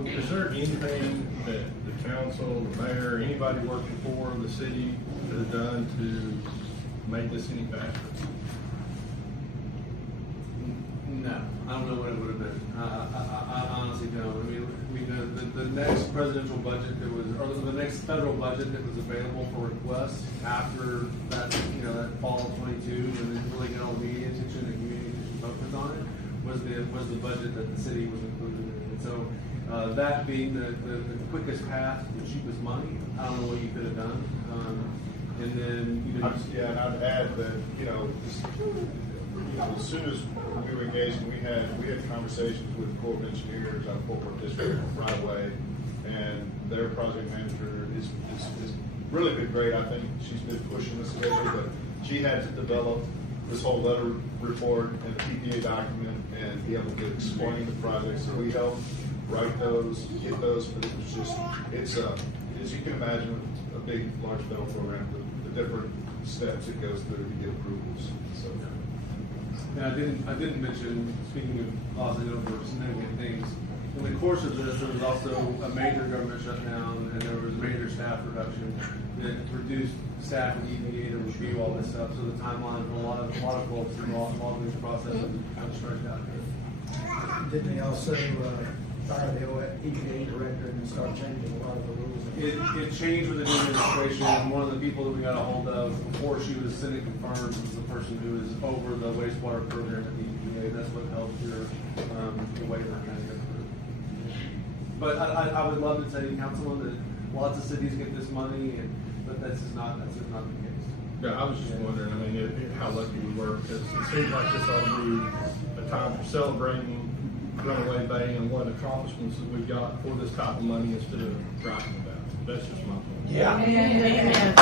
So is there anything that the council, the mayor, anybody working for the city has done to make this any faster? No, I don't know what it would have been. I honestly don't. I mean, the next presidential budget that was, or the next federal budget that was available for request after that, that fall of 22, when it really got all the media attention and community attention focused on it, was the budget that the city was included in. And so, that being the quickest path, the cheapest money, I don't know what you could have done. And then, Yeah, and I'd add that, as soon as we were engaged, we had conversations with Corps of Engineers out of Fort Worth District right away, and their project manager is really been great. I think she's been pushing this lately, but she had to develop this whole letter report and the PPA document and be able to explain the project. So we helped write those, get those, but it was just, it's as you can imagine, a big, large federal program, the different steps it goes through to get approvals. So. And I didn't mention, speaking of positive or significant things, in the course of this, there was also a major government shutdown and there was major staff reduction that reduced staff at EPA to review all this stuff. So the timeline for a lot of folks involved in this process was kind of stretched out there. Didn't they also fire the EPA director and start changing a lot of the rules? It changed with the new administration. One of the people that we got a hold of before she was Senate confirmed was the person who is over the wastewater program at the EPA. That's what helped your the waiver kind of go through. But I would love to tell you, Councilman, that lots of cities get this money, but that's just not the case. Yeah, I was just wondering, I mean, how lucky we were, because it seems like this ought to be a time for celebrating Runaway Bay and what accomplishments that we've got for this type of money instead of griping about it. That's just my point. Yeah. Amen.